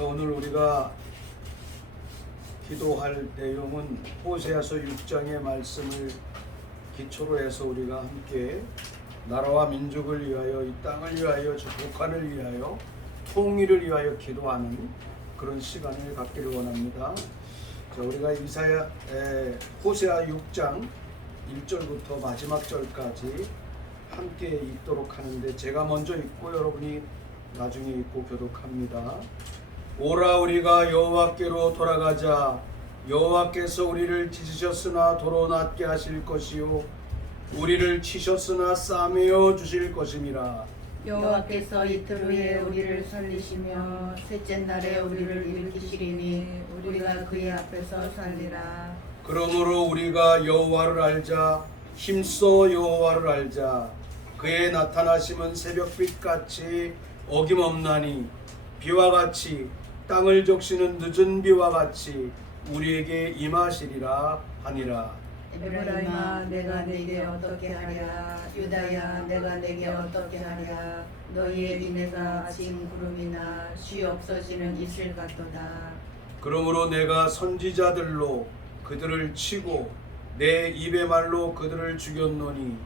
오늘 우리가 기도할 내용은 호세아서 6장의 말씀을 기초로 해서 우리가 함께 나라와 민족을 위하여, 이 땅을 위하여, 북한을 위하여, 통일을 위하여 기도하는 그런 시간을 갖기를 원합니다. 자, 우리가 호세아 6장 1절부터 마지막 절까지 함께 읽도록 하는데, 제가 먼저 읽고 여러분이 나중에 읽고 교독합니다. 오라, 우리가 여호와께로 돌아가자. 여호와께서 우리를 찢으셨으나 도로 낫게 하실 것이요, 우리를 치셨으나 싸매어 주실 것임이라. 여호와께서 이틀 후에 우리를 살리시며 셋째 날에 우리를 일으키시리니 우리가 그의 앞에서 살리라. 그러므로 우리가 여호와를 알자. 힘써 여호와를 알자. 그의 나타나심은 새벽빛같이 어김없나니, 비와 같이, 땅을 적시는 늦은 비와 같이 우리에게 임하시리라 하니라. 에브라임아, 내가 내게 어떻게 하랴? 유다야, 내가 내게 어떻게 하랴? 너희의 인애가 아침 구름이나 쉬 없어지는 이슬 같도다. 그러므로 내가 선지자들로 그들을 치고 내 입의 말로 그들을 죽였노니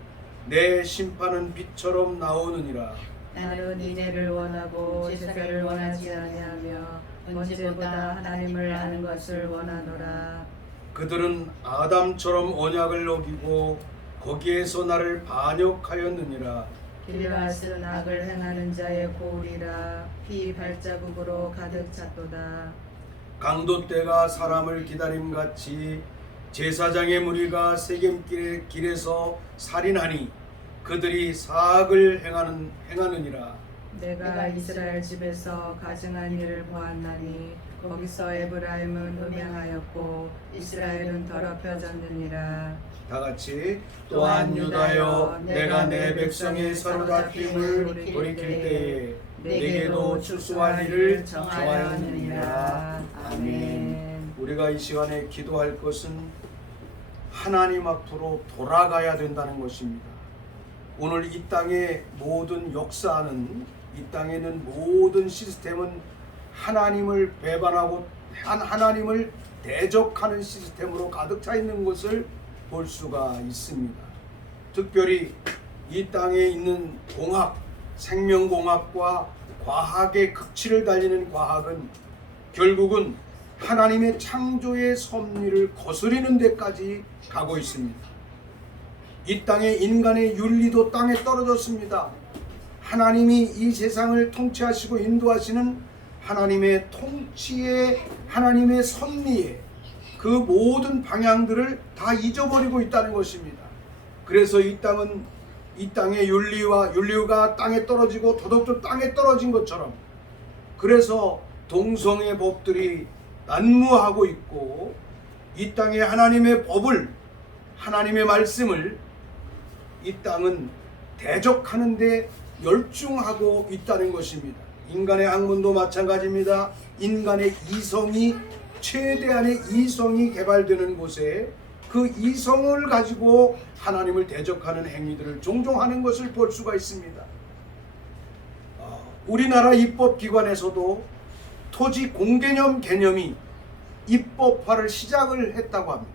내 심판은 빛처럼 나오느니라. 나는 인애를 원하고 제사를 원하지 아니하며 언제보다 하나님을 아는 것을 원하노라. 그들은 아담처럼 언약을 어기고 거기에서 나를 반역하였느니라. 길앗은 악을 행하는 자의 고울이라. 피 발자국으로 가득 찼도다. 강도 때가 사람을 기다림같이 제사장의 무리가 세겜길에서 살인하니 그들이 사악을 행하느니라. 내가 이스라엘 집에서 가증한 일을 보았나니 거기서 에브라임은 음행하였고 이스라엘은 더럽혀졌느니라. 다 같이, 또한 유다여, 내가 내 백성의 사로잡힘을 돌이킬 때에 내게도 추수할 일을 정하였느니라. 아멘. 우리가 이 시간에 기도할 것은 하나님 앞으로 돌아가야 된다는 것입니다. 오늘 이 땅의 모든 역사는, 이 땅에 있는 모든 시스템은 하나님을 배반하고 하나님을 대적하는 시스템으로 가득 차 있는 것을 볼 수가 있습니다. 특별히 이 땅에 있는 공학, 생명공학과 과학의 극치를 달리는 과학은 결국은 하나님의 창조의 섭리를 거스리는 데까지 가고 있습니다. 이 땅의 인간의 윤리도 땅에 떨어졌습니다. 하나님이 이 세상을 통치하시고 인도하시는 하나님의 통치의, 하나님의 섭리의 그 모든 방향들을 다 잊어버리고 있다는 것입니다. 그래서 이 땅은, 이 땅의 윤리가 땅에 떨어지고 도덕도 땅에 떨어진 것처럼, 그래서 동성애 법들이 난무하고 있고, 이 땅에 하나님의 법을, 하나님의 말씀을 이 땅은 대적하는데 열중하고 있다는 것입니다. 인간의 학문도 마찬가지입니다. 인간의 이성이, 최대한의 이성이 개발되는 곳에 그 이성을 가지고 하나님을 대적하는 행위들을 종종 하는 것을 볼 수가 있습니다. 우리나라 입법기관에서도 토지 공개념 개념이 입법화를 시작을 했다고 합니다.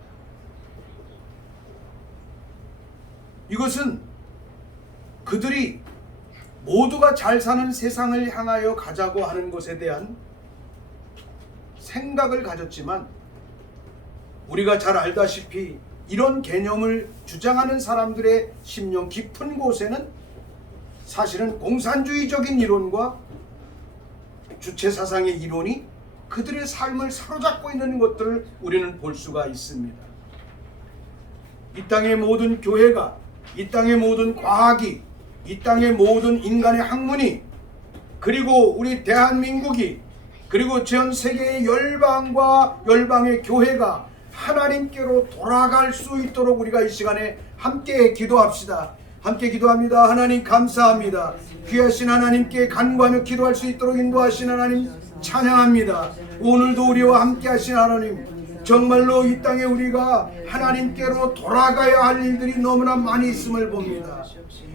이것은 그들이 모두가 잘 사는 세상을 향하여 가자고 하는 것에 대한 생각을 가졌지만, 우리가 잘 알다시피 이런 개념을 주장하는 사람들의 심령 깊은 곳에는 사실은 공산주의적인 이론과 주체사상의 이론이 그들의 삶을 사로잡고 있는 것들을 우리는 볼 수가 있습니다. 이 땅의 모든 교회가, 이 땅의 모든 과학이, 이 땅의 모든 인간의 학문이, 그리고 우리 대한민국이, 그리고 전 세계의 열방과 열방의 교회가 하나님께로 돌아갈 수 있도록 우리가 이 시간에 함께 기도합시다. 함께 기도합니다. 하나님 감사합니다. 귀하신 하나님께 간구하며 기도할 수 있도록 인도하신 하나님 찬양합니다. 오늘도 우리와 함께 하신 하나님, 정말로 이 땅에 우리가 하나님께로 돌아가야 할 일들이 너무나 많이 있음을 봅니다.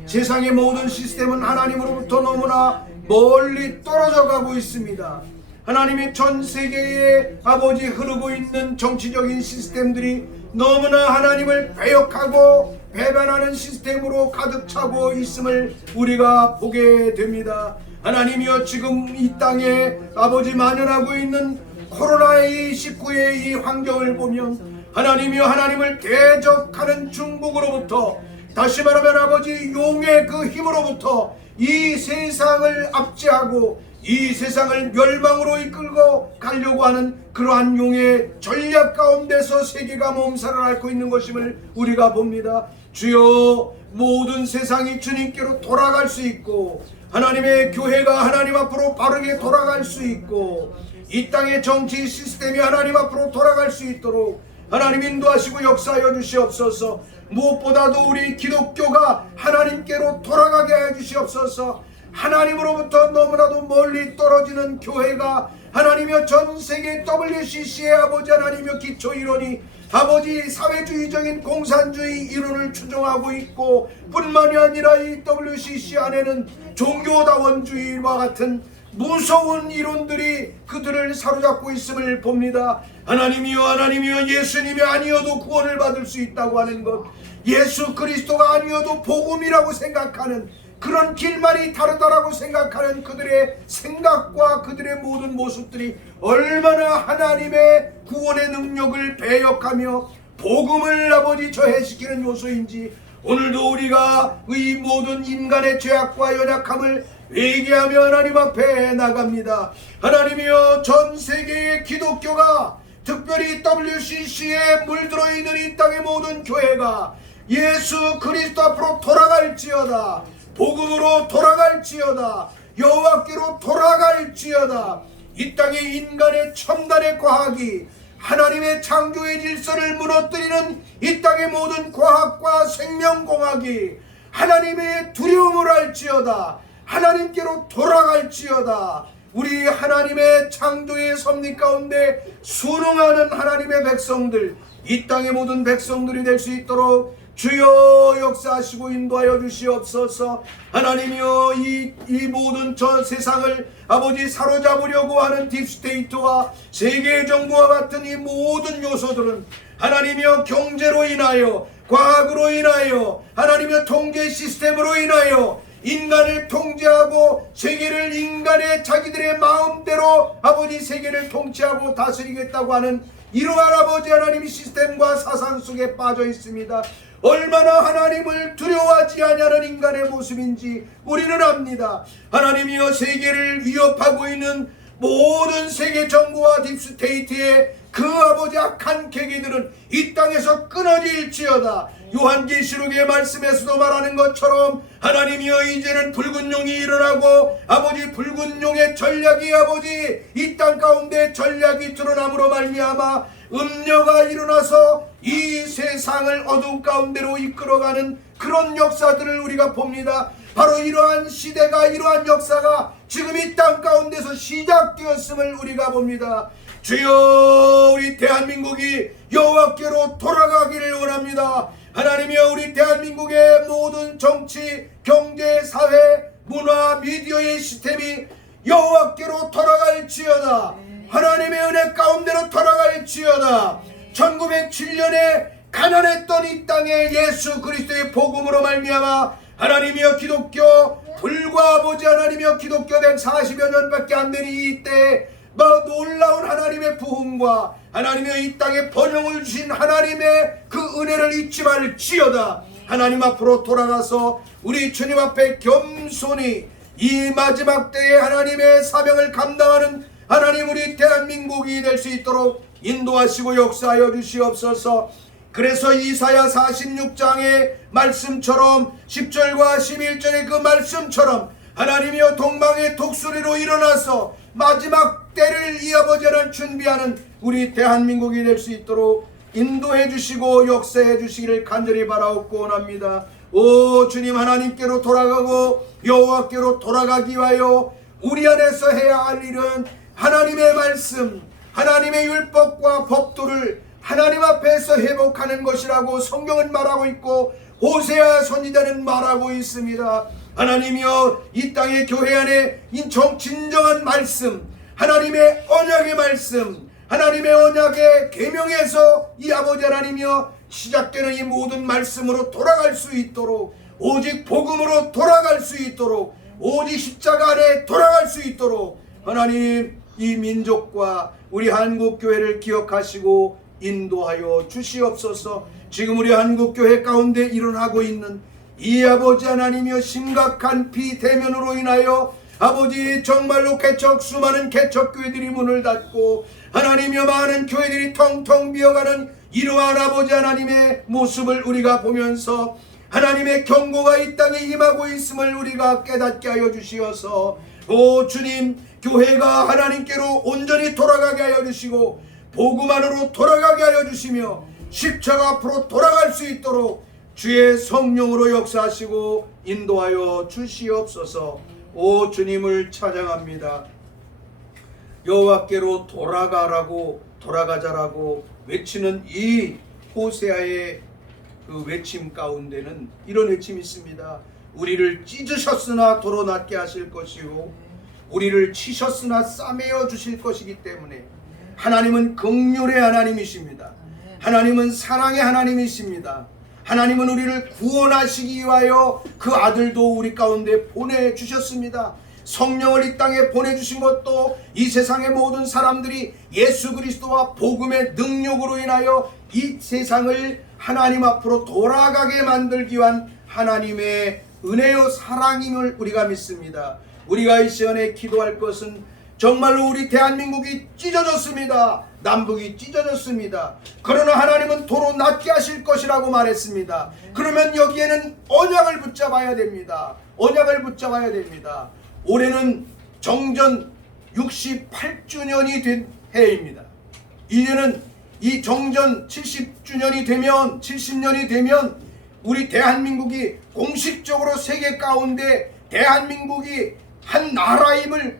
세상의 모든 시스템은 하나님으로부터 너무나 멀리 떨어져 가고 있습니다. 하나님의 전 세계에 아버지 흐르고 있는 정치적인 시스템들이 너무나 하나님을 배역하고 배반하는 시스템으로 가득 차고 있음을 우리가 보게 됩니다. 하나님이여, 지금 이 땅에 아버지 만연하고 있는 코로나19의 이 환경을 보면 하나님이여, 하나님을 대적하는 중국으로부터, 다시 말하면 아버지 용의 그 힘으로부터 이 세상을 압제하고 이 세상을 멸망으로 이끌고 가려고 하는 그러한 용의 전략 가운데서 세계가 몸살을 앓고 있는 것임을 우리가 봅니다. 주여, 모든 세상이 주님께로 돌아갈 수 있고 하나님의 교회가 하나님 앞으로 바르게 돌아갈 수 있고 이 땅의 정치 시스템이 하나님 앞으로 돌아갈 수 있도록 하나님 인도하시고 역사하여 주시옵소서. 무엇보다도 우리 기독교가 하나님께로 돌아가게 하여 주시옵소서. 하나님으로부터 너무나도 멀리 떨어지는 교회가 하나님이여, 전 세계 WCC의 아버지 하나님이여, 기초 이론이 아버지 사회주의적인 공산주의 이론을 추종하고 있고, 뿐만이 아니라 이 WCC 안에는 종교다원주의와 같은 무서운 이론들이 그들을 사로잡고 있음을 봅니다. 하나님이여, 하나님이여, 예수님이 아니어도 구원을 받을 수 있다고 하는 것, 예수 그리스도가 아니어도 복음이라고 생각하는, 그런 길만이 다르다라고 생각하는 그들의 생각과 그들의 모든 모습들이 얼마나 하나님의 구원의 능력을 배역하며 복음을 아버지 저해시키는 요소인지, 오늘도 우리가 이 모든 인간의 죄악과 연약함을 회개하며 하나님 앞에 나갑니다. 하나님이여, 전 세계의 기독교가, 특별히 WCC에 물들어 있는 이 땅의 모든 교회가 예수 그리스도 앞으로 돌아갈지어다. 복음으로 돌아갈지어다. 여호와께로 돌아갈지어다. 이 땅의 인간의 첨단의 과학이 하나님의 창조의 질서를 무너뜨리는 이 땅의 모든 과학과 생명공학이 하나님의 두려움을 알지어다. 하나님께로 돌아갈지어다. 우리 하나님의 창조의 섭리 가운데 순응하는 하나님의 백성들, 이 땅의 모든 백성들이 될 수 있도록 주여 역사하시고 인도하여 주시옵소서. 하나님이여, 이 모든 전 세상을 아버지 사로잡으려고 하는 딥스테이트와 세계 정부와 같은 이 모든 요소들은 하나님이여, 경제로 인하여, 과학으로 인하여, 하나님이여, 통제 시스템으로 인하여 인간을 통제하고 세계를 인간의 자기들의 마음대로 아버지 세계를 통치하고 다스리겠다고 하는 이러한 아버지 하나님의 시스템과 사상 속에 빠져 있습니다. 얼마나 하나님을 두려워하지 아니하는 인간의 모습인지 우리는 압니다. 하나님이여, 세계를 위협하고 있는 모든 세계 정부와 딥스테이트의 그 아버지 악한 계기들은 이 땅에서 끊어질지어다. 요한계시록의 말씀에서도 말하는 것처럼 하나님이여, 이제는 붉은 용이 일어나고 아버지 붉은 용의 전략이 아버지 이 땅 가운데 전략이 드러남으로 말미암아 음녀가 일어나서 이 세상을 어둠 가운데로 이끌어가는 그런 역사들을 우리가 봅니다. 바로 이러한 시대가, 이러한 역사가 지금 이 땅 가운데서 시작되었음을 우리가 봅니다. 주여, 우리 대한민국이 여호와께로 돌아가기를 원합니다. 하나님이여, 우리 대한민국의 모든 정치, 경제, 사회, 문화, 미디어의 시스템이 여호와께로 돌아갈지어다. 하나님의 은혜 가운데로 돌아갈지어다. 1907년에 가난했던 이 땅에 예수 그리스도의 복음으로 말미암아 하나님이여, 기독교 불과 아버지 하나님이여, 기독교 140여 년밖에 안 되니 이때 놀라운 하나님의 부흥과 하나님의 이 땅에 번영을 주신 하나님의 그 은혜를 잊지 말지어다. 하나님 앞으로 돌아가서 우리 주님 앞에 겸손히 이 마지막 때에 하나님의 사명을 감당하는 하나님, 우리 대한민국이 될 수 있도록 인도하시고 역사하여 주시옵소서. 그래서 이사야 46장의 말씀처럼 10절과 11절의 그 말씀처럼 하나님이여, 동방의 독수리로 일어나서 마지막 때를 이 아버지는 준비하는 우리 대한민국이 될 수 있도록 인도해 주시고 역사해 주시기를 간절히 바라옵고 원합니다. 오 주님, 하나님께로 돌아가고 여호와께로 돌아가기 위하여 우리 안에서 해야 할 일은 하나님의 말씀, 하나님의 율법과 법도를 하나님 앞에서 회복하는 것이라고 성경은 말하고 있고 호세아 선지자는 말하고 있습니다. 하나님이여, 이 땅의 교회 안에 진정한 말씀, 하나님의 언약의 말씀, 하나님의 언약의 계명에서 이 아버지 하나님이여 시작되는 이 모든 말씀으로 돌아갈 수 있도록, 오직 복음으로 돌아갈 수 있도록, 오직 십자가 안에 돌아갈 수 있도록 하나님 이 민족과 우리 한국교회를 기억하시고 인도하여 주시옵소서. 지금 우리 한국교회 가운데 일어나고 있는 이 아버지 하나님이여 심각한 비대면으로 인하여 아버지 정말로 수많은 개척교회들이 문을 닫고 하나님이여 많은 교회들이 텅텅 비어가는 이러한 아버지 하나님의 모습을 우리가 보면서 하나님의 경고가 이 땅에 임하고 있음을 우리가 깨닫게 하여 주시어서 오 주님, 교회가 하나님께로 온전히 돌아가게 하여 주시고 복음 안으로 돌아가게 하여 주시며 십자가 앞으로 돌아갈 수 있도록 주의 성령으로 역사하시고 인도하여 주시옵소서. 오 주님을 찬양합니다. 여호와께로 돌아가자라고 외치는 이 호세아의 그 외침 가운데는 이런 외침이 있습니다. 우리를 찢으셨으나 도로 낫게 하실 것이요 우리를 치셨으나 싸매어 주실 것이기 때문에 하나님은 긍휼의 하나님이십니다. 하나님은 사랑의 하나님이십니다. 하나님은 우리를 구원하시기 위하여 그 아들도 우리 가운데 보내주셨습니다. 성령을 이 땅에 보내주신 것도 이 세상의 모든 사람들이 예수 그리스도와 복음의 능력으로 인하여 이 세상을 하나님 앞으로 돌아가게 만들기 위한 하나님의 은혜요 사랑임을 우리가 믿습니다. 우리가 이 시간에 기도할 것은 정말로 우리 대한민국이 찢어졌습니다. 남북이 찢어졌습니다. 그러나 하나님은 도로 낫게 하실 것이라고 말했습니다. 그러면 여기에는 언약을 붙잡아야 됩니다. 언약을 붙잡아야 됩니다. 올해는 정전 68주년이 된 해입니다. 이제는 이 정전 70주년이 되면 70년이 되면 우리 대한민국이 공식적으로 세계 가운데 대한민국이 한 나라임을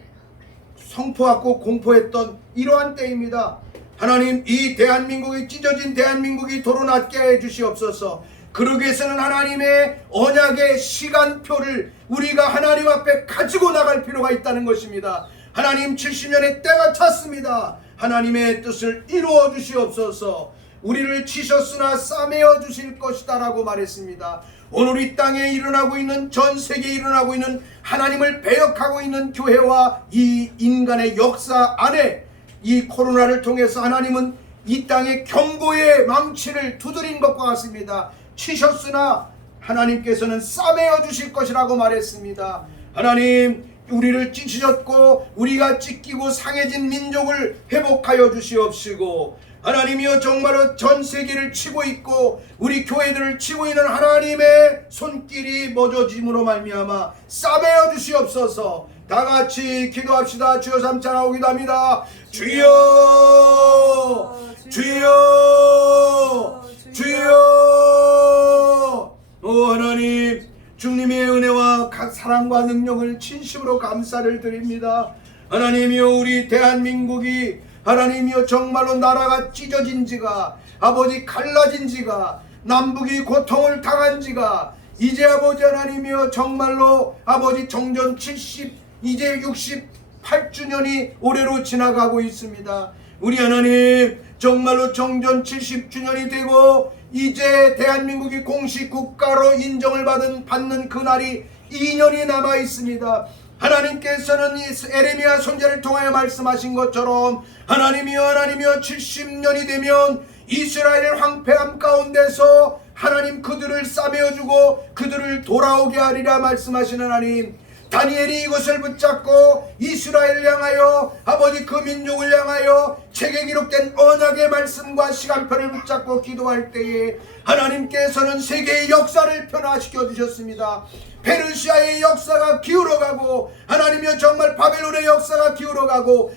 선포하고 공포했던 이러한 때입니다. 하나님 이 대한민국이 찢어진 대한민국이 도로 낫게 해 주시옵소서. 그러기 위해서는 하나님의 언약의 시간표를 우리가 하나님 앞에 가지고 나갈 필요가 있다는 것입니다. 하나님 70년의 때가 찼습니다. 하나님의 뜻을 이루어 주시옵소서. 우리를 치셨으나 싸매어 주실 것이다 라고 말했습니다. 오늘 이 땅에 일어나고 있는, 전 세계에 일어나고 있는 하나님을 배역하고 있는 교회와 이 인간의 역사 안에 이 코로나를 통해서 하나님은 이 땅의 경고의 망치를 두드린 것과 같습니다. 치셨으나 하나님께서는 싸매어 주실 것이라고 말했습니다. 하나님 우리를 찢으셨고 우리가 찢기고 상해진 민족을 회복하여 주시옵시고 하나님이여 정말로 전 세계를 치고 있고 우리 교회들을 치고 있는 하나님의 손길이 멎어짐으로 말미암아 싸매어 주시옵소서. 다같이 기도합시다. 주여 삼창하오기도 합니다. 주여 주여 주여. 오 하나님 주님의 은혜와 사랑과 능력을 진심으로 감사를 드립니다. 하나님이여 우리 대한민국이 하나님이여 정말로 나라가 찢어진 지가 아버지 갈라진 지가 남북이 고통을 당한 지가 이제 아버지 하나님이여 정말로 아버지 정전 70 이제 68주년이 올해로 지나가고 있습니다. 우리 하나님 정말로 정전 70주년이 되고 이제 대한민국이 공식 국가로 인정을 받는 그날이 2년이 남아 있습니다. 하나님께서는 이 에레미야 선지자를 통하여 말씀하신 것처럼 하나님이여 70년이 되면 이스라엘 황폐함 가운데서 하나님 그들을 싸매어주고 그들을 돌아오게 하리라 말씀하시는 하나님, 다니엘이 이것을 붙잡고 이스라엘을 향하여 아버지 그 민족을 향하여 책에 기록된 언약의 말씀과 시간표를 붙잡고 기도할 때에 하나님께서는 세계의 역사를 변화시켜 주셨습니다. 페르시아의 역사가 기울어가고 하나님이여 정말 바벨론의 역사가 기울어가고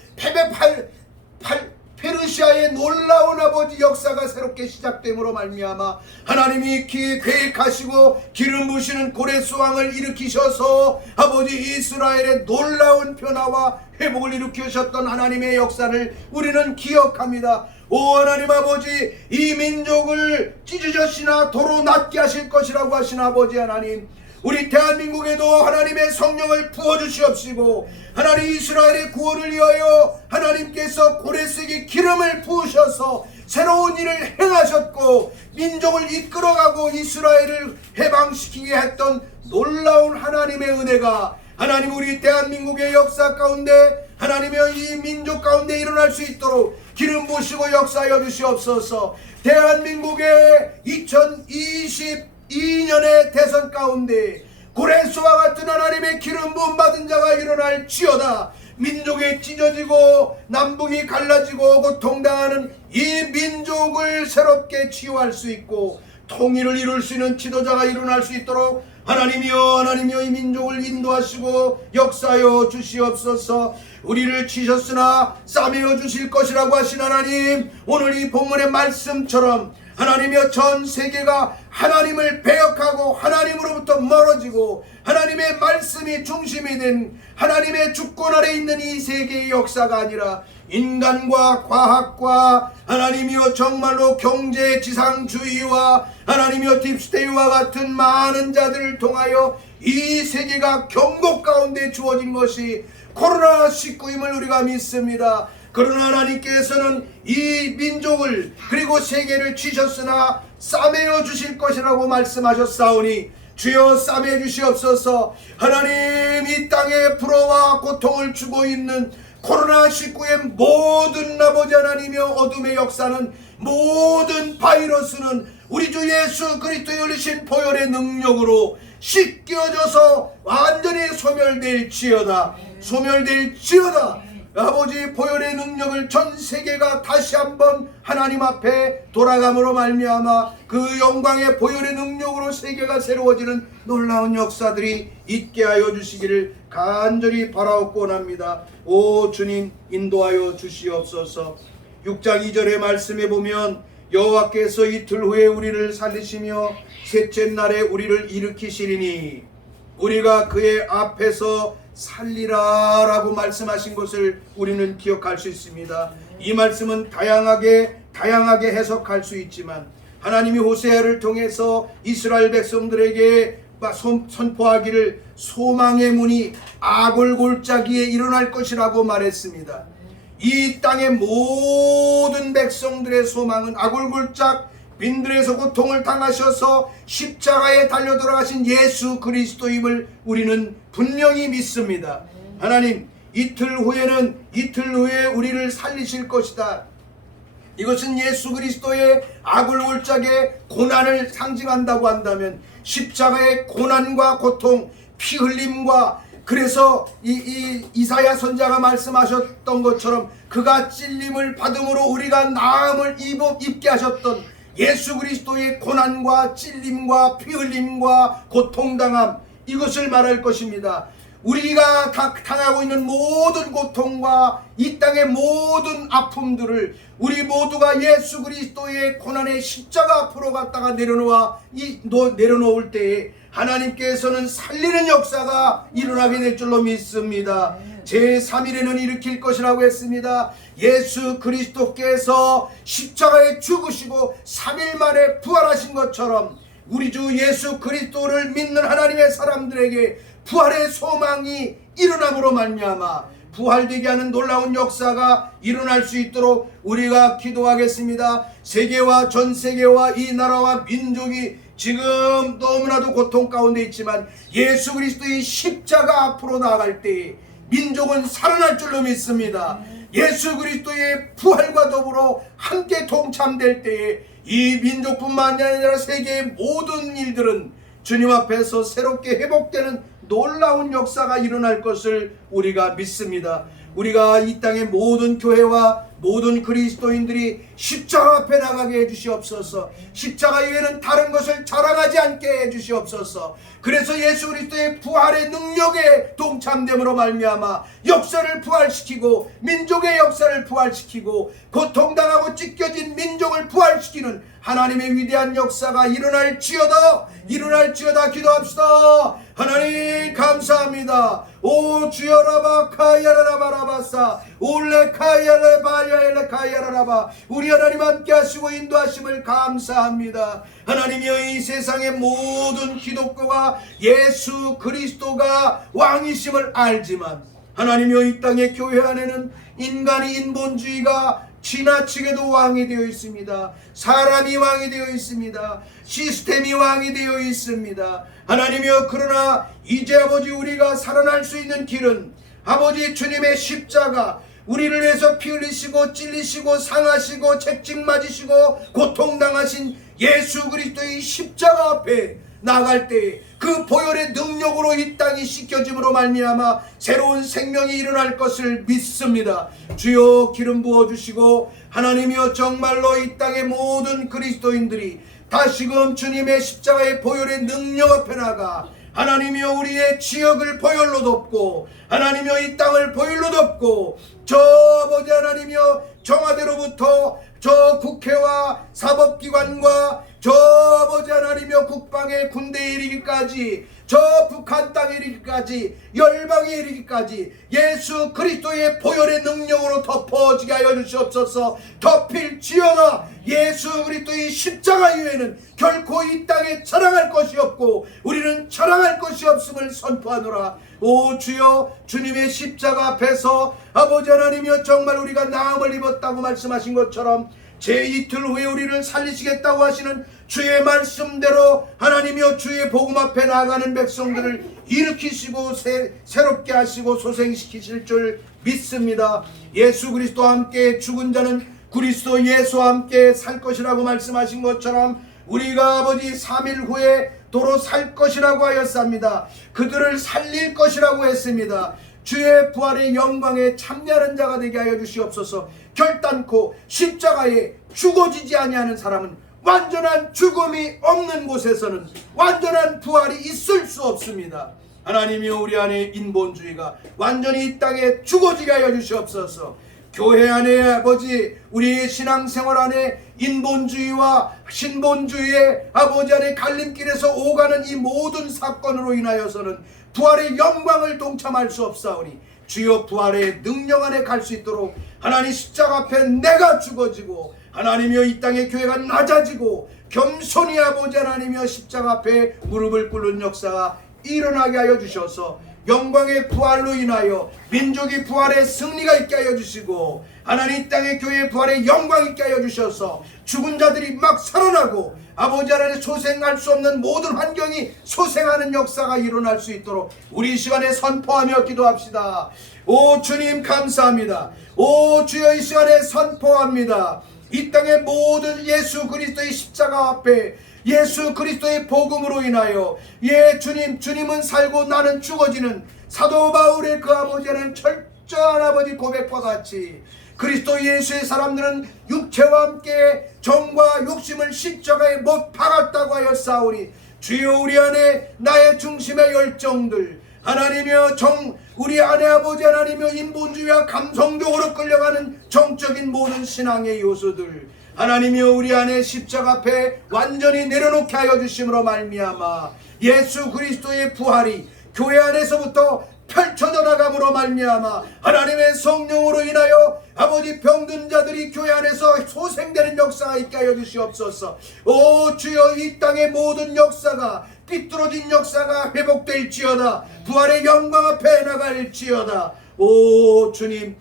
페르시아의 놀라운 아버지 역사가 새롭게 시작됨으로 말미암아 하나님이 계획하시고 기름 부으시는 고레스왕을 일으키셔서 아버지 이스라엘의 놀라운 변화와 회복을 일으키셨던 하나님의 역사를 우리는 기억합니다. 오 하나님 아버지 이 민족을 찢으셨으나 도로 낫게 하실 것이라고 하신 아버지 하나님, 우리 대한민국에도 하나님의 성령을 부어주시옵시고 하나님 이스라엘의 구원을 위하여 하나님께서 고레스기 기름을 부으셔서 새로운 일을 행하셨고 민족을 이끌어가고 이스라엘을 해방시키게 했던 놀라운 하나님의 은혜가 하나님 우리 대한민국의 역사 가운데 하나님의 이 민족 가운데 일어날 수 있도록 기름 부으시고 역사하여 주시옵소서. 대한민국의 2022년의 대선 가운데 고레스와 같은 하나님의 기름 부음 받은 자가 일어날지어다. 민족이 찢어지고 남북이 갈라지고 고통당하는 이 민족을 새롭게 치유할 수 있고 통일을 이룰 수 있는 지도자가 일어날 수 있도록 하나님이여 이 민족을 인도하시고 역사하여 주시옵소서. 우리를 치셨으나 싸매어 주실 것이라고 하신 하나님, 오늘 이 본문의 말씀처럼 하나님이여 전 세계가 하나님을 배역하고 하나님으로부터 멀어지고 하나님의 말씀이 중심이 된 하나님의 주권 아래 있는 이 세계의 역사가 아니라 인간과 과학과 하나님이여 정말로 경제 지상주의와 하나님이여 딥스테이와 같은 많은 자들을 통하여 이 세계가 경고 가운데 주어진 것이 코로나19임을 우리가 믿습니다. 그러나 하나님께서는 이 민족을 그리고 세계를 치셨으나 싸매어 주실 것이라고 말씀하셨사오니 주여 싸매 주시옵소서. 하나님 이 땅에 불화와 고통을 주고 있는 코로나19의 모든 아버지 하나님의 어둠의 역사는 모든 바이러스는 우리 주 예수 그리스도의 열리신 보혈의 능력으로 씻겨져서 완전히 소멸될지어다. 아버지 보혈의 능력을 전 세계가 다시 한번 하나님 앞에 돌아감으로 말미암아 그 영광의 보혈의 능력으로 세계가 새로워지는 놀라운 역사들이 있게 하여 주시기를 간절히 바라옵고 원합니다. 오 주님 인도하여 주시옵소서. 6장 2절의 말씀에 보면 여호와께서 이틀 후에 우리를 살리시며 셋째 날에 우리를 일으키시리니 우리가 그의 앞에서 살리라 라고 말씀하신 것을 우리는 기억할 수 있습니다. 이 말씀은 다양하게 해석할 수 있지만 하나님이 호세아를 통해서 이스라엘 백성들에게 선포하기를 소망의 문이 아골골짜기에 일어날 것이라고 말했습니다. 이 땅의 모든 백성들의 소망은 아골골짝 빈들에서 고통을 당하셔서 십자가에 달려 돌아가신 예수 그리스도임을 우리는 분명히 믿습니다. 하나님 이틀 후에 우리를 살리실 것이다. 이것은 예수 그리스도의 아골골짝의 고난을 상징한다고 한다면 십자가의 고난과 고통, 피 흘림과 그래서 이사야 선자가 말씀하셨던 것처럼 그가 찔림을 받음으로 우리가 나음을 입게 하셨던 예수 그리스도의 고난과 찔림과 피 흘림과 고통당함 이것을 말할 것입니다. 우리가 당하고 있는 모든 고통과 이 땅의 모든 아픔들을 우리 모두가 예수 그리스도의 고난의 십자가 앞으로 갖다가 내려놓을 때에 하나님께서는 살리는 역사가 일어나게 될 줄로 믿습니다. 제3일에는 일으킬 것이라고 했습니다. 예수 그리스도께서 십자가에 죽으시고 3일 만에 부활하신 것처럼 우리 주 예수 그리스도를 믿는 하나님의 사람들에게 부활의 소망이 일어남으로 말미암아 부활되게 하는 놀라운 역사가 일어날 수 있도록 우리가 기도하겠습니다. 세계와 전 세계와 이 나라와 민족이 지금 너무나도 고통 가운데 있지만 예수 그리스도의 십자가 앞으로 나아갈 때에 민족은 살아날 줄로 믿습니다. 예수 그리스도의 부활과 더불어 함께 동참될 때에 이 민족뿐만 아니라 세계의 모든 일들은 주님 앞에서 새롭게 회복되는 놀라운 역사가 일어날 것을 우리가 믿습니다. 우리가 이 땅의 모든 교회와 모든 그리스도인들이 십자가 앞에 나가게 해주시옵소서. 십자가 이외에는 다른 것을 자랑하지 않게 해주시옵소서. 그래서 예수 그리스도의 부활의 능력에 동참됨으로 말미암아 역사를 부활시키고 민족의 역사를 부활시키고 고통당하고 찢겨진 민족을 부활시키는 하나님의 위대한 역사가 일어날지어다 기도합시다. 하나님 감사합니다. 오 주여라바 카야라바라바사 올레 카야레 바야엘레 카야라바 우리 하나님 함께 하시고 인도하심을 감사합니다. 하나님이여 이 세상의 모든 기독교가 예수 그리스도가 왕이심을 알지만 하나님이여 이 땅의 교회 안에는 인간의 인본주의가 지나치게도 왕이 되어 있습니다. 사람이 왕이 되어 있습니다. 시스템이 왕이 되어 있습니다. 하나님이여 그러나 이제 아버지 우리가 살아날 수 있는 길은 아버지 주님의 십자가 우리를 위해서 피 흘리시고 찔리시고 상하시고 채찍 맞으시고 고통당하신 예수 그리스도의 십자가 앞에 나갈 때 그 보혈의 능력으로 이 땅이 씻겨짐으로 말미암아 새로운 생명이 일어날 것을 믿습니다. 주여 기름 부어주시고 하나님이여 정말로 이 땅의 모든 그리스도인들이 다시금 주님의 십자가의 보혈의 능력 앞에 나가 하나님이여 우리의 지역을 보혈로 덮고 하나님이여 이 땅을 보혈로 덮고 저 아버지 하나님이여 청와대로부터 저 국회와 사법기관과 저 아버지 하나님이여 국방의 군대에 이르기까지 저 북한 땅에 이르기까지 열방에 이르기까지 예수 그리스도의 보혈의 능력으로 덮어지게 하여 주시옵소서. 덮일지어다. 예수 그리스도의 십자가 이외에는 결코 이 땅에 자랑할 것이 없고 우리는 자랑할 것이 없음을 선포하노라. 오 주여 주님의 십자가 앞에서 아버지 하나님이여 정말 우리가 나음을 입었다고 말씀하신 것처럼 제2틀 후에 우리를 살리시겠다고 하시는 주의 말씀대로 하나님이여 주의 복음 앞에 나아가는 백성들을 일으키시고 새롭게 하시고 소생시키실 줄 믿습니다. 예수 그리스도와 함께 죽은 자는 그리스도 예수와 함께 살 것이라고 말씀하신 것처럼 우리가 아버지 3일 후에 도로 살 것이라고 하였습니다. 그들을 살릴 것이라고 했습니다. 주의 부활의 영광에 참여하는 자가 되게 하여 주시옵소서. 결단코 십자가에 죽어지지 아니하는 사람은 완전한 죽음이 없는 곳에서는 완전한 부활이 있을 수 없습니다. 하나님이여 우리 안에 인본주의가 완전히 이 땅에 죽어지게 하여 주시옵소서. 교회 안에 아버지 우리의 신앙생활 안에 인본주의와 신본주의의 아버지 안에 갈림길에서 오가는 이 모든 사건으로 인하여서는 부활의 영광을 동참할 수 없사오니 주여 부활의 능력 안에 갈 수 있도록 하나님 십자가 앞에 내가 죽어지고 하나님이여 이 땅의 교회가 낮아지고 겸손히 아버지 하나님이여 십자가 앞에 무릎을 꿇는 역사가 일어나게 하여 주셔서 영광의 부활로 인하여 민족이 부활의 승리가 있게 하여 주시고 하나님 땅의 교회의 부활의 영광 있게 하여 주셔서 죽은 자들이 막 살아나고 아버지 하나님 소생할 수 없는 모든 환경이 소생하는 역사가 일어날 수 있도록 우리 이 시간에 선포하며 기도합시다. 오 주님 감사합니다. 오 주여 이 시간에 선포합니다. 이 땅의 모든 예수 그리스도의 십자가 앞에 예수 그리스도의 복음으로 인하여 주님은 살고 나는 죽어지는 사도 바울의 그 아버지 하나님 철저한 아버지 고백과 같이 그리스도 예수의 사람들은 육체와 함께 정과 욕심을 십자가에 못 박았다고 하였사오니 주여 우리 안에 나의 중심의 열정들 하나님이여 우리 안에 아버지 하나님이여 인본주의와 감성적으로 끌려가는 정적인 모든 신앙의 요소들 하나님이여 우리 안에 십자가 앞에 완전히 내려놓게 하여 주심으로 말미암아 예수 그리스도의 부활이 교회 안에서부터 펼쳐져 나감으로 말미암아 하나님의 성령으로 인하여 아버지 병든 자들이 교회 안에서 소생되는 역사가 있게 하여 주시옵소서. 오 주여 이 땅의 모든 역사가 삐뚤어진 역사가 회복될지어다. 부활의 영광 앞에 나갈지어다. 오 주님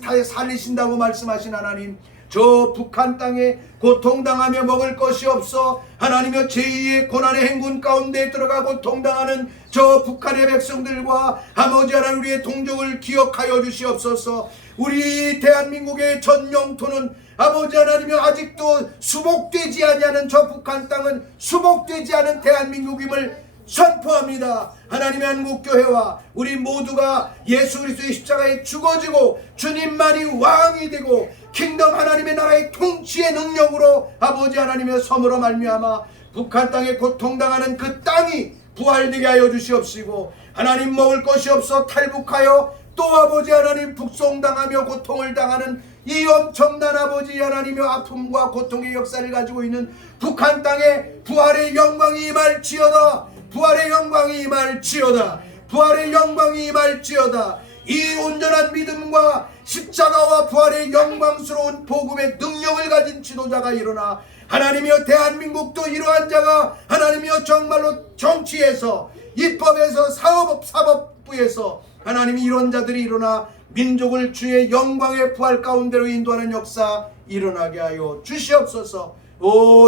다 살리신다고 말씀하신 하나님 저 북한 땅에 고통당하며 먹을 것이 없어 하나님의 제2의 고난의 행군 가운데 들어가 고통당하는 저 북한의 백성들과 아버지 하나님 우리의 동족을 기억하여 주시옵소서. 우리 대한민국의 전 영토는 아버지 하나님이 아직도 수복되지 아니하는 저 북한 땅은 수복되지 않은 대한민국임을 선포합니다. 하나님의 한국교회와 우리 모두가 예수 그리스도의 십자가에 죽어지고 주님만이 왕이 되고 킹덤 하나님의 나라의 통치의 능력으로 아버지 하나님의 섬으로 말미암아 북한 땅에 고통당하는 그 땅이 부활되게 하여 주시옵시고 하나님 먹을 것이 없어 탈북하여 또 아버지 하나님 북송당하며 고통을 당하는 이 엄청난 아버지 하나님의 아픔과 고통의 역사를 가지고 있는 북한 땅에 부활의 영광이 임할지어다. 부활의 영광이 임할지어다. 부활의 영광이 임할지어다. 이 온전한 믿음과 십자가와 부활의 영광스러운 복음의 능력을 가진 지도자가 일어나 하나님이여 대한민국도 이러한 자가 하나님이여 정말로 정치에서 입법에서 사법부에서 하나님이 이런 자들이 일어나 민족을 주의 영광의 부활 가운데로 인도하는 역사 일어나게 하여 주시옵소서.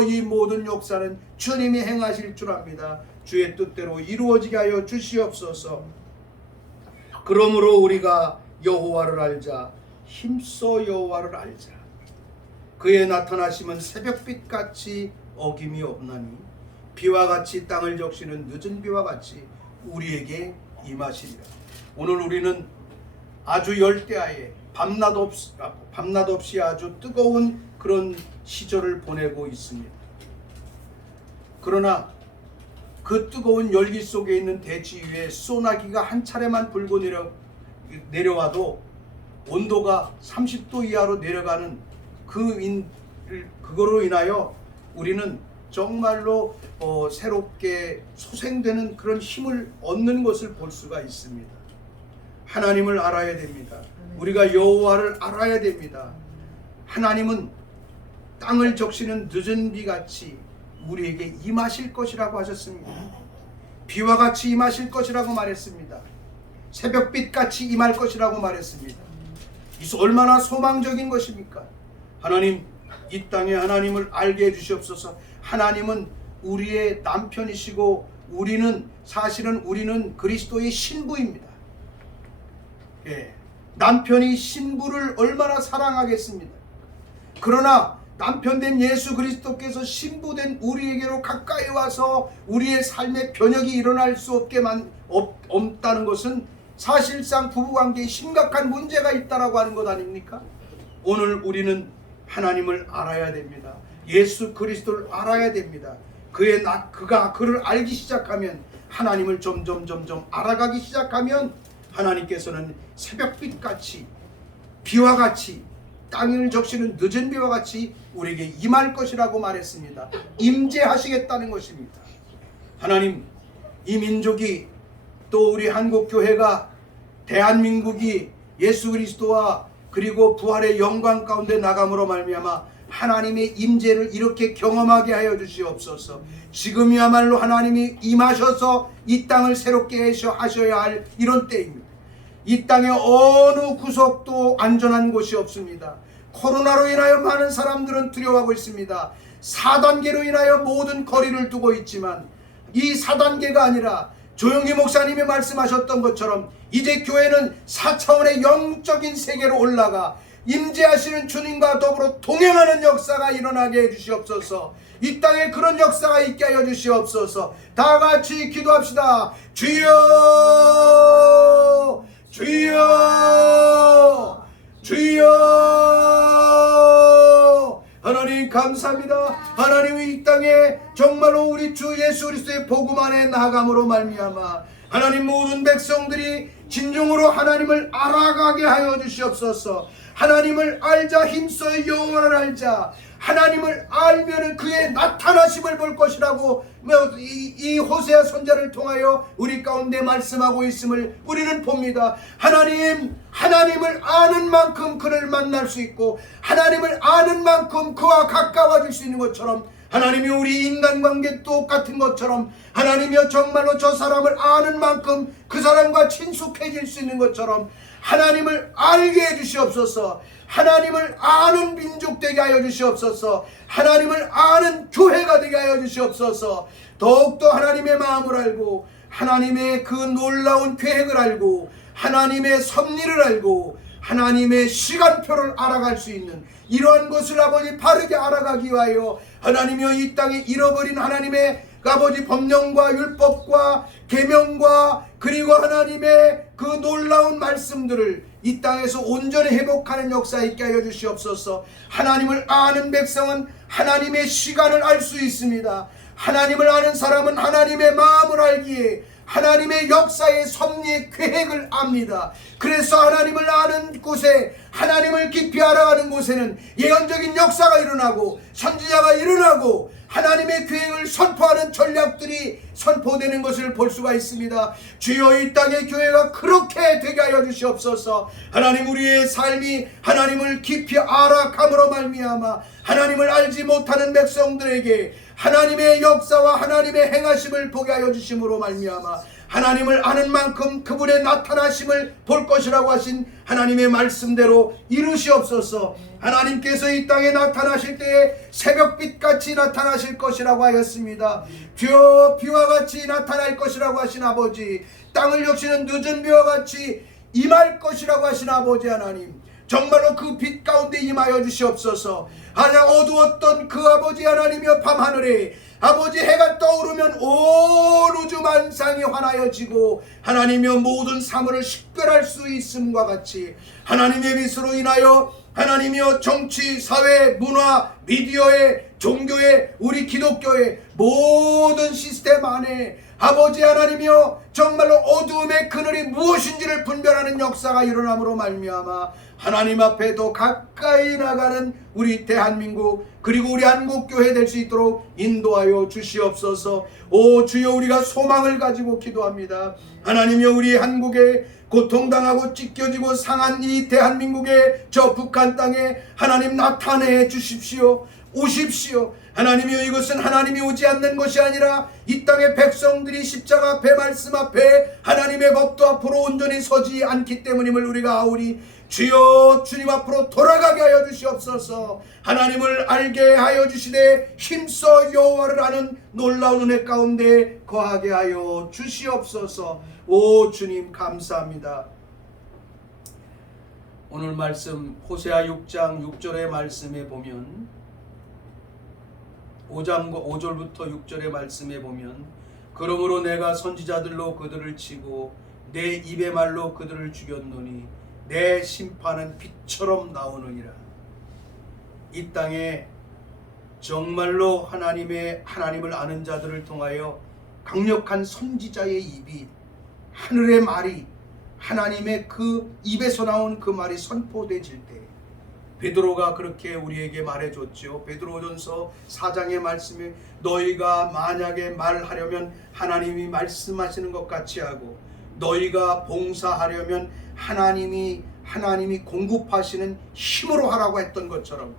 이 모든 역사는 주님이 행하실 줄 압니다. 주의 뜻대로 이루어지게 하여 주시옵소서. 그러므로 우리가 여호와를 알자. 힘써 여호와를 알자. 그의 나타나심은 새벽빛같이 어김이 없나니 비와 같이 땅을 적시는 늦은 비와 같이 우리에게 임하시리라. 오늘 우리는 아주 열대야에 밤낮 없이 아주 뜨거운 그런 시절을 보내고 있습니다. 그러나 그 뜨거운 열기 속에 있는 대지 위에 소나기가 한 차례만 불고 내려와도 온도가 30도 이하로 내려가는 그거로 인하여 우리는 정말로 새롭게 소생되는 그런 힘을 얻는 것을 볼 수가 있습니다. 하나님을 알아야 됩니다. 우리가 여호와를 알아야 됩니다. 하나님은 땅을 적시는 늦은 비같이 우리에게 임하실 것이라고 하셨습니다. 비와 같이 임하실 것이라고 말했습니다. 새벽빛같이 임할 것이라고 말했습니다. 이 얼마나 소망적인 것입니까? 하나님, 이 땅에 하나님을 알게 해주시옵소서. 하나님은 우리의 남편이시고 사실은 우리는 그리스도의 신부입니다. 남편이 신부를 얼마나 사랑하겠습니다. 그러나 남편된 예수 그리스도께서 신부된 우리에게로 가까이 와서 우리의 삶의 변혁이 일어날 수 없다는 것은 사실상 부부관계에 심각한 문제가 있다라고 하는 것 아닙니까? 오늘 우리는 하나님을 알아야 됩니다. 예수 그리스도를 알아야 됩니다. 그가 그를 알기 시작하면, 하나님을 점점 알아가기 시작하면 하나님께서는 새벽빛같이 비와 같이 땅을 적시는 늦은 비와 같이 우리에게 임할 것이라고 말했습니다. 임재하시겠다는 것입니다. 하나님, 이 민족이 또 우리 한국교회가 대한민국이 예수 그리스도와 그리고 부활의 영광 가운데 나감으로 말미암아 하나님의 임재를 이렇게 경험하게 하여 주시옵소서. 지금이야말로 하나님이 임하셔서 이 땅을 새롭게 하셔야 할 이런 때입니다. 이 땅의 어느 구석도 안전한 곳이 없습니다. 코로나로 인하여 많은 사람들은 두려워하고 있습니다. 4단계로 인하여 모든 거리를 두고 있지만 이 4단계가 아니라 조영기 목사님이 말씀하셨던 것처럼 이제 교회는 4차원의 영적인 세계로 올라가 임재하시는 주님과 더불어 동행하는 역사가 일어나게 해주시옵소서. 이 땅에 그런 역사가 있게 하여 주시옵소서. 다 같이 기도합시다. 주여, 주여, 주여. 하나님 감사합니다. 하나님이 이 땅에 정말로 우리 주 예수 그리스도의 복음 안에 나감으로 말미암아 하나님 모든 백성들이 진정으로 하나님을 알아가게 하여 주시옵소서. 하나님을 알자. 힘써 여호와를 알자. 하나님을 알면은 그의 나타나심을 볼 것이라고 이 호세아 선지자를 통하여 우리 가운데 말씀하고 있음을 우리는 봅니다. 하나님을 아는 만큼 그를 만날 수 있고 하나님을 아는 만큼 그와 가까워질 수 있는 것처럼 하나님이 우리 인간관계 똑같은 것처럼 하나님이여 정말로 저 사람을 아는 만큼 그 사람과 친숙해질 수 있는 것처럼 하나님을 알게 해주시옵소서. 하나님을 아는 민족 되게 하여 주시옵소서. 하나님을 아는 교회가 되게 하여 주시옵소서. 더욱더 하나님의 마음을 알고 하나님의 그 놀라운 계획을 알고 하나님의 섭리를 알고 하나님의 시간표를 알아갈 수 있는 이러한 것을 아버지 바르게 알아가기 위하여 하나님이여 이 땅에 잃어버린 하나님의 아버지 법령과 율법과 계명과 그리고 하나님의 그 놀라운 말씀들을 이 땅에서 온전히 회복하는 역사 있게 하여 주시옵소서. 하나님을 아는 백성은 하나님의 시간을 알 수 있습니다. 하나님을 아는 사람은 하나님의 마음을 알기에 하나님의 역사의 섭리의 계획을 압니다. 그래서 하나님을 아는 곳에 하나님을 깊이 알아가는 곳에는 예언적인 역사가 일어나고 선지자가 일어나고 하나님의 계획을 선포하는 전략들이 선포되는 것을 볼 수가 있습니다. 주여 이 땅의 교회가 그렇게 되게 하여 주시옵소서. 하나님 우리의 삶이 하나님을 깊이 알아감으로 말미암아 하나님을 알지 못하는 백성들에게 하나님의 역사와 하나님의 행하심을 보게 하여 주심으로 말미암아 하나님을 아는 만큼 그분의 나타나심을 볼 것이라고 하신 하나님의 말씀대로 이루시옵소서. 하나님께서 이 땅에 나타나실 때에 새벽빛같이 나타나실 것이라고 하였습니다. 주여 비와 같이 나타날 것이라고 하신 아버지, 땅을 역시는 늦은 비와 같이 임할 것이라고 하신 아버지 하나님, 정말로 그 빛 가운데 임하여 주시옵소서. 하나 어두웠던 그 아버지 하나님이여 밤하늘에 아버지 해가 떠오르면 온 우주 만상이 환하여지고 하나님이여 모든 사물을 식별할 수 있음과 같이 하나님의 빛으로 인하여 하나님이여 정치, 사회, 문화, 미디어의 종교의 우리 기독교의 모든 시스템 안에 아버지 하나님이여 정말로 어두움의 그늘이 무엇인지를 분별하는 역사가 일어남으로 말미암아 하나님 앞에 더 가까이 나가는 우리 대한민국 그리고 우리 한국교회 될 수 있도록 인도하여 주시옵소서. 오 주여 우리가 소망을 가지고 기도합니다. 하나님이여 우리 한국에 고통당하고 찢겨지고 상한 이 대한민국의 저 북한 땅에 하나님 나타내 주십시오. 오십시오. 하나님이여 이것은 하나님이 오지 않는 것이 아니라 이 땅의 백성들이 십자가 앞에 말씀 앞에 하나님의 법도 앞으로 온전히 서지 않기 때문임을 우리가 아오리. 주여 주님 앞으로 돌아가게 하여 주시옵소서. 하나님을 알게 하여 주시되 힘써 여호와를 아는 놀라운 은혜 가운데 거하게 하여 주시옵소서. 오 주님 감사합니다. 오늘 말씀 호세아 6장 6절의 말씀에 보면 5절부터 6절의 말씀에 보면 그러므로 내가 선지자들로 그들을 치고 내 입의 말로 그들을 죽였노니 내 심판은 빛처럼 나오느니라. 이 땅에 정말로 하나님을 아는 자들을 통하여 강력한 선지자의 입이 하늘의 말이 하나님의 그 입에서 나온 그 말이 선포되질 때 베드로가 그렇게 우리에게 말해줬죠. 베드로전서 4장의 말씀에 너희가 만약에 말하려면 하나님이 말씀하시는 것 같이 하고 너희가 봉사하려면 하나님이 공급하시는 힘으로 하라고 했던 것처럼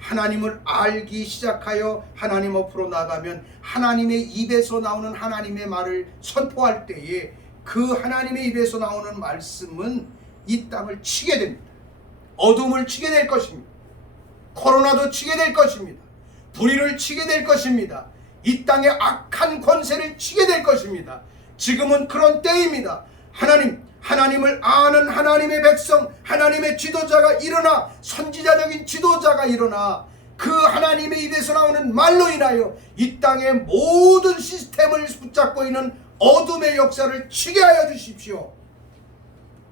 하나님을 알기 시작하여 하나님 앞으로 나가면 하나님의 입에서 나오는 하나님의 말을 선포할 때에 그 하나님의 입에서 나오는 말씀은 이 땅을 치게 됩니다. 어둠을 치게 될 것입니다. 코로나도 치게 될 것입니다. 불의를 치게 될 것입니다. 이 땅의 악한 권세를 치게 될 것입니다. 지금은 그런 때입니다. 하나님을 아는 하나님의 백성, 하나님의 지도자가 일어나 선지자적인 지도자가 일어나 그 하나님의 입에서 나오는 말로 인하여 이 땅의 모든 시스템을 붙잡고 있는 어둠의 역사를 치게 하여 주십시오.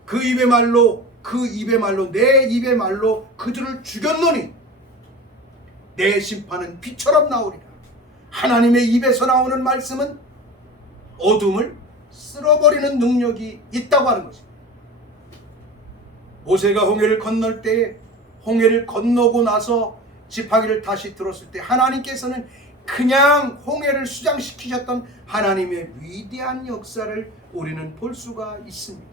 그 입의 말로 내 입의 말로 그들을 죽였노니 내 심판은 빛처럼 나오리라. 하나님의 입에서 나오는 말씀은 어둠을 쓸어버리는 능력이 있다고 하는 것입니다. 모세가 홍해를 건널 때에 홍해를 건너고 나서 지팡이를 다시 들었을 때 하나님께서는 그냥 홍해를 수장시키셨던 하나님의 위대한 역사를 우리는 볼 수가 있습니다.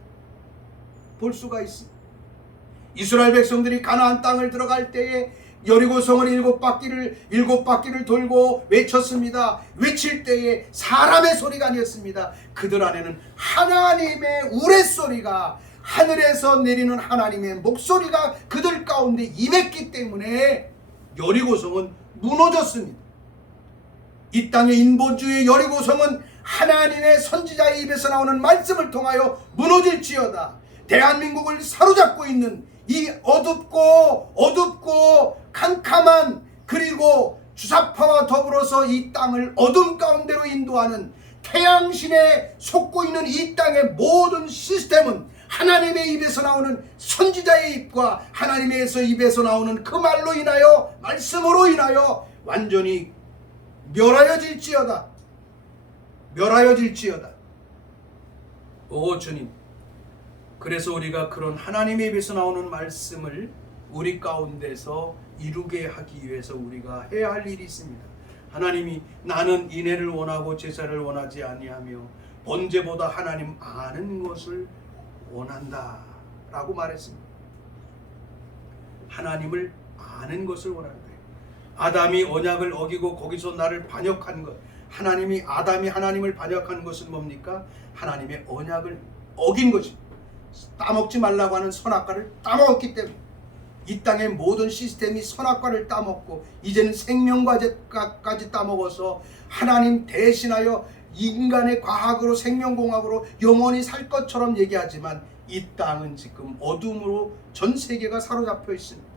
이스라엘 백성들이 가나안 땅을 들어갈 때에 여리고성을 일곱 바퀴를 돌고 외쳤습니다. 외칠 때에 사람의 소리가 아니었습니다. 그들 안에는 하나님의 우레소리가 하늘에서 내리는 하나님의 목소리가 그들 가운데 임했기 때문에 여리고성은 무너졌습니다. 이 땅의 인본주의 여리고성은 하나님의 선지자의 입에서 나오는 말씀을 통하여 무너질지어다. 대한민국을 사로잡고 있는 이 어둡고 캄캄한 그리고 주사파와 더불어서 이 땅을 어둠 가운데로 인도하는 태양신에 속고 있는 이 땅의 모든 시스템은 하나님의 입에서 나오는 선지자의 입과 하나님의 입에서 나오는 그 말로 인하여 말씀으로 인하여 완전히 멸하여질지어다. 오 주님, 그래서 우리가 그런 하나님의 입에서 나오는 말씀을 우리 가운데서 이루게 하기 위해서 우리가 해야 할 일이 있습니다. 하나님이 나는 인애를 원하고 제사를 원하지 아니하며 번제보다 하나님 아는 것을 원한다 라고 말했습니다. 하나님을 아는 것을 원한다. 아담이 언약을 어기고 거기서 나를 반역한 것, 아담이 하나님을 반역한 것은 뭡니까? 하나님의 언약을 어긴 것입니다. 따먹지 말라고 하는 선악과를 따먹었기 때문에 이 땅의 모든 시스템이 선악과를 따먹고 이제는 생명과까지 따먹어서 하나님 대신하여 인간의 과학으로 생명공학으로 영원히 살 것처럼 얘기하지만 이 땅은 지금 어둠으로 전 세계가 사로잡혀 있습니다.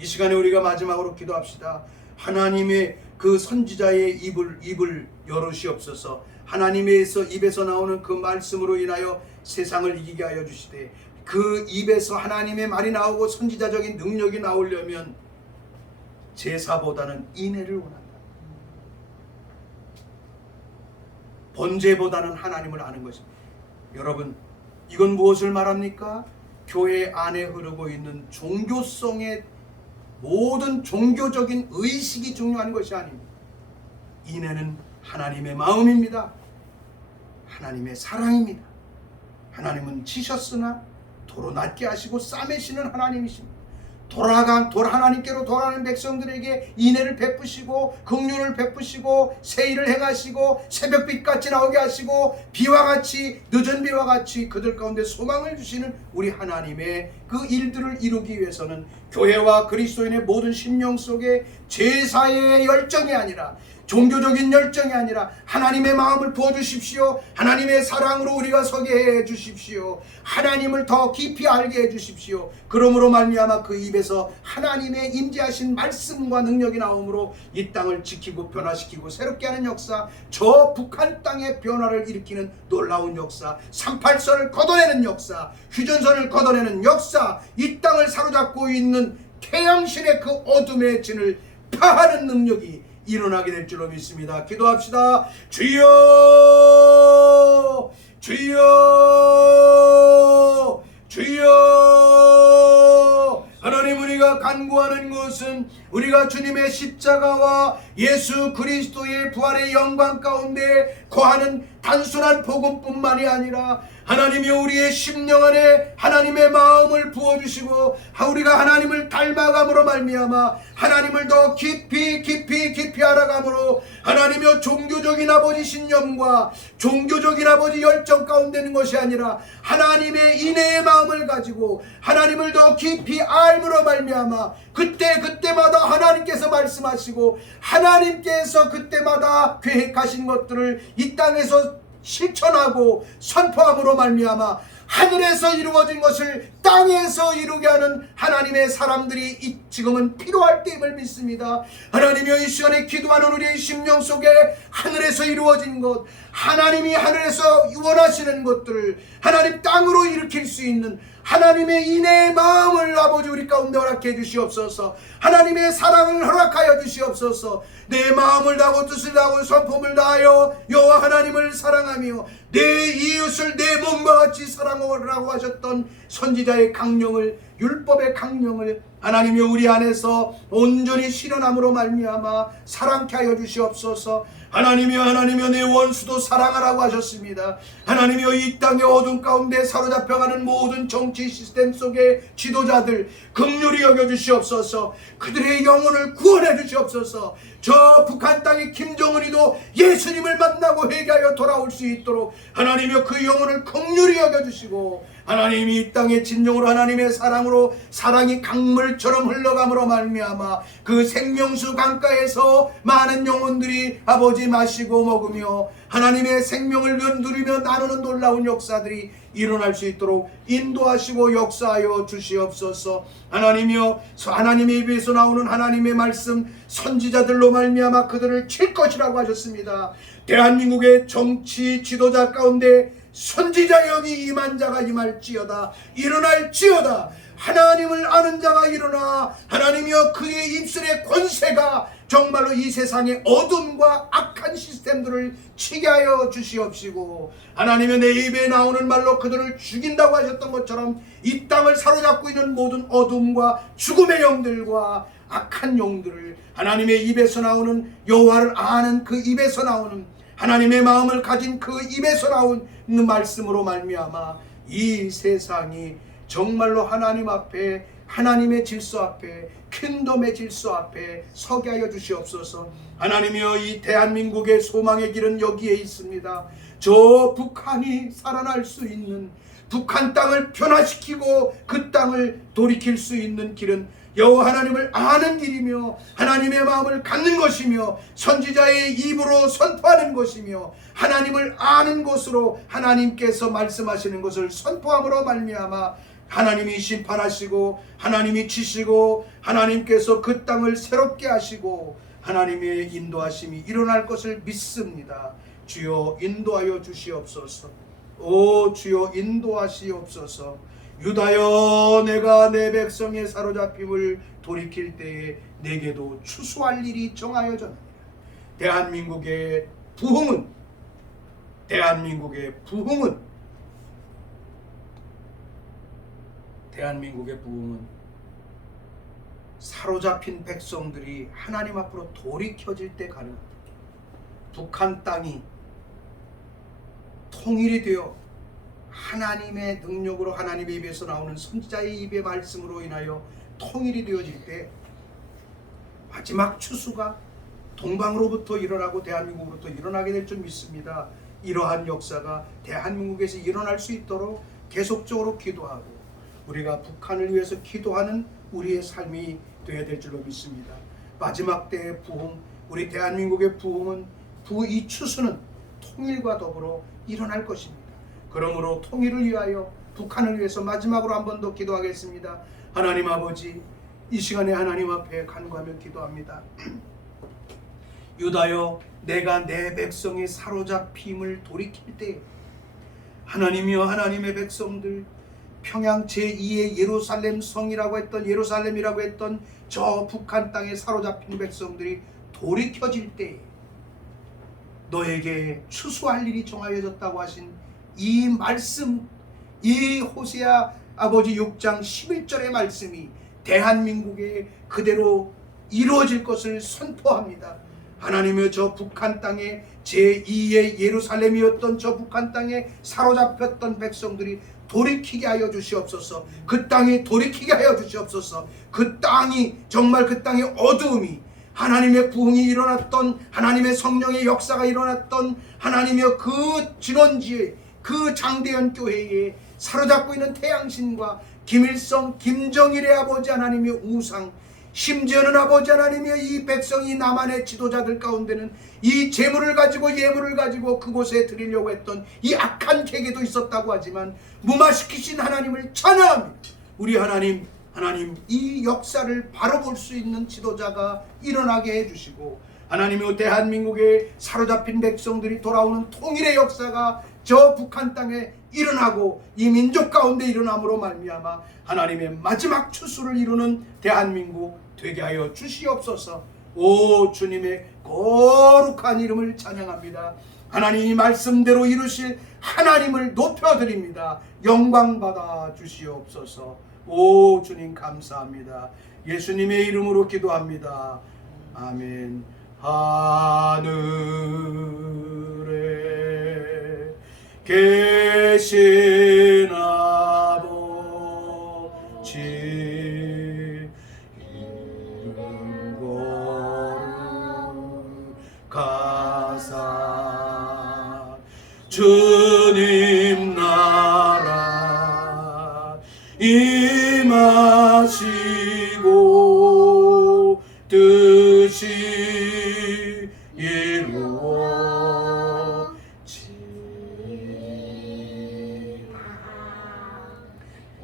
이 시간에 우리가 마지막으로 기도합시다. 하나님의 그 선지자의 입을 열으시옵소서. 하나님의 입에서 나오는 그 말씀으로 인하여 세상을 이기게 하여 주시되, 그 입에서 하나님의 말이 나오고 선지자적인 능력이 나오려면 제사보다는 인애를 원한다. 번제보다는 하나님을 아는 것입니다. 여러분, 이건 무엇을 말합니까? 교회 안에 흐르고 있는 종교성의 모든 종교적인 의식이 중요한 것이 아닙니다. 인애는 하나님의 마음입니다. 하나님의 사랑입니다. 하나님은 치셨으나 도로 낫게 하시고 싸매시는 하나님이십니다. 하나님께로 돌아가는 백성들에게 인애를 베푸시고 긍휼을 베푸시고 세일을 행하시고 새벽빛같이 나오게 하시고 비와 같이 늦은 비와 같이 그들 가운데 소망을 주시는 우리 하나님의 그 일들을 이루기 위해서는 교회와 그리스도인의 모든 심령 속에 제사의 열정이 아니라, 종교적인 열정이 아니라 하나님의 마음을 부어주십시오. 하나님의 사랑으로 우리가 서게 해주십시오. 하나님을 더 깊이 알게 해주십시오. 그러므로 말미암아 그 입에서 하나님의 임재하신 말씀과 능력이 나오므로 이 땅을 지키고 변화시키고 새롭게 하는 역사, 저 북한 땅의 변화를 일으키는 놀라운 역사, 38선을 걷어내는 역사, 휴전선을 걷어내는 역사, 이 땅을 사로잡고 있는 태양신의 그 어둠의 진을 파하는 능력이 일어나게 될 줄로 믿습니다. 기도합시다. 주여, 주여, 주여. 하나님, 우리가 간구하는 것은 우리가 주님의 십자가와 예수 그리스도의 부활의 영광 가운데 거하는 단순한 복음뿐만이 아니라, 하나님이 우리의 심령 안에 하나님의 마음을 부어주시고 우리가 하나님을 닮아감으로 말미암아 하나님을 더 깊이 알아감으로, 하나님의 종교적인 아버지 신념과 종교적인 아버지 열정 가운데 있는 것이 아니라 하나님의 인애의 마음을 가지고 하나님을 더 깊이 알므로 말미암아 그때마다 하나님께서 말씀하시고 하나님께서 그때마다 계획하신 것들을 이 땅에서 실천하고 선포함으로 말미암아 하늘에서 이루어진 것을 땅에서 이루게 하는 하나님의 사람들이 지금은 필요할 때임을 믿습니다. 하나님이여, 이 시간에 기도하는 우리의 심령 속에 하늘에서 이루어진 것, 하나님이 하늘에서 원하시는 것들을 하나님 땅으로 일으킬 수 있는 하나님의 인애의 마음을 아버지 우리 가운데 허락해 주시옵소서. 하나님의 사랑을 허락하여 주시옵소서. 내 마음을 다하고 뜻을 다하고 성품을 다하여 여호와 하나님을 사랑하며 내 이웃을 내 몸과 같이 사랑하라고 하셨던 선지자의 강령을, 율법의 강령을 하나님이 우리 안에서 온전히 실현함으로 말미암아 사랑케 하여 주시옵소서. 하나님이여 내 원수도 사랑하라고 하셨습니다. 하나님이여, 이 땅의 어둠 가운데 사로잡혀가는 모든 정치 시스템 속의 지도자들 긍휼히 여겨주시옵소서. 그들의 영혼을 구원해 주시옵소서. 저 북한 땅의 김정은이도 예수님을 만나고 회개하여 돌아올 수 있도록 하나님이여, 그 영혼을 긍휼히 여겨주시고, 하나님이 이 땅의 진정으로 하나님의 사랑으로 사랑이 강물처럼 흘러감으로 말미암아 그 생명수 강가에서 많은 영혼들이 아버지 마시고 먹으며 하나님의 생명을 누리며 나누는 놀라운 역사들이 일어날 수 있도록 인도하시고 역사하여 주시옵소서. 하나님이여, 하나님의 입에서 나오는 하나님의 말씀, 선지자들로 말미암아 그들을 칠 것이라고 하셨습니다. 대한민국의 정치 지도자 가운데 선지자 영이 임한 자가 임할지어다. 일어날지어다. 하나님을 아는 자가 일어나 하나님이여, 그의 입술의 권세가 정말로 이 세상의 어둠과 악한 시스템들을 치게 하여 주시옵시고, 하나님의 내 입에 나오는 말로 그들을 죽인다고 하셨던 것처럼 이 땅을 사로잡고 있는 모든 어둠과 죽음의 영들과 악한 영들을 하나님의 입에서 나오는, 여호와를 아는 그 입에서 나오는, 하나님의 마음을 가진 그 입에서 나온 그 말씀으로 말미암아 이 세상이 정말로 하나님 앞에, 하나님의 질서 앞에, 킹덤의 질서 앞에 서게 하여 주시옵소서. 하나님이여, 이 대한민국의 소망의 길은 여기에 있습니다. 저 북한이 살아날 수 있는, 북한 땅을 변화시키고 그 땅을 돌이킬 수 있는 길은 여호와 하나님을 아는 길이며 하나님의 마음을 갖는 것이며 선지자의 입으로 선포하는 것이며 하나님을 아는 것으로 하나님께서 말씀하시는 것을 선포함으로 말미암아 하나님이 심판하시고 하나님이 치시고 하나님께서 그 땅을 새롭게 하시고 하나님의 인도하심이 일어날 것을 믿습니다. 주여 인도하여 주시옵소서. 오 주여 인도하시옵소서. 유다여, 내가 내 백성의 사로잡힘을 돌이킬 때에 내게도 추수할 일이 정하여졌느니라. 대한민국의 부흥은, 대한민국의 부흥은 사로잡힌 백성들이 하나님 앞으로 돌이켜질 때 가능합니다. 북한 땅이 통일이 되어 하나님의 능력으로, 하나님의 입에서 나오는 선지자의 입의 말씀으로 인하여 통일이 되어질 때 마지막 추수가 동방으로부터 일어나고 대한민국으로부터 일어나게 될 줄 믿습니다. 이러한 역사가 대한민국에서 일어날 수 있도록 계속적으로 기도하고 우리가 북한을 위해서 기도하는 우리의 삶이 되어야 될 줄로 믿습니다. 마지막 때의 부흥, 우리 대한민국의 부흥은, 이 추수는 통일과 더불어 일어날 것입니다. 그러므로 통일을 위하여, 북한을 위해서 마지막으로 한 번 더 기도하겠습니다. 하나님 아버지, 이 시간에 하나님 앞에 간구하며 기도합니다. 유다여, 내가 내 백성의 사로잡힘을 돌이킬 때 하나님이여, 하나님의 백성들, 평양 제2의 예루살렘 성이라고 했던, 예루살렘이라고 했던 저 북한 땅에 사로잡힌 백성들이 돌이켜질 때 너에게 추수할 일이 정하여졌다고 하신 이 말씀, 이 호세아 아버지 6장 11절의 말씀이 대한민국에 그대로 이루어질 것을 선포합니다. 하나님의 저 북한 땅에 제2의 예루살렘이었던 저 북한 땅에 사로잡혔던 백성들이 돌이키게 하여 주시옵소서. 그 땅에 돌이키게 하여 주시옵소서. 그 땅이, 정말 그 땅의 어두움이, 하나님의 부흥이 일어났던, 하나님의 성령의 역사가 일어났던 하나님의 그 진원지에, 그 장대현 교회에 사로잡고 있는 태양신과 김일성, 김정일의 아버지 하나님의 우상, 심지어는 아버지 하나님의 이 백성이 남한의 지도자들 가운데는 이 재물을 가지고, 예물을 가지고 그곳에 드리려고 했던 이 악한 계계도 있었다고 하지만 무마시키신 하나님을 찬양합니다. 우리 하나님 이 역사를 바로 볼 수 있는 지도자가 일어나게 해주시고, 하나님의 대한민국에 사로잡힌 백성들이 돌아오는 통일의 역사가 저 북한 땅에 일어나고 이 민족 가운데 일어남으로 말미암아 하나님의 마지막 추수를 이루는 대한민국 되게 하여 주시옵소서. 오 주님의 거룩한 이름을 찬양합니다. 하나님이 말씀대로 이루실 하나님을 높여드립니다. 영광 받아 주시옵소서. 오 주님 감사합니다. 예수님의 이름으로 기도합니다. 아멘. 하늘에 계신 아버지, 이름 거룩하사 주님 나라 임하시고 뜻이 이루어지리라.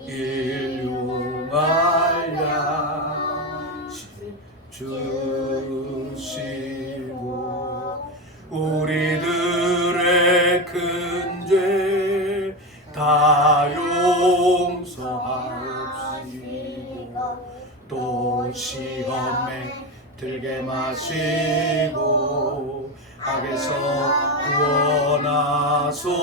인류 말야 주시고 우리들의 큰 죄 다 용서하옵시고 또 시험에 들게 마시고 악에서 구원하소서.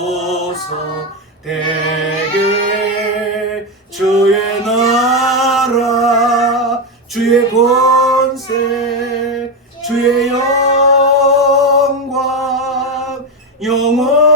대개 주의 나라 주의 권세 주의 영광 영원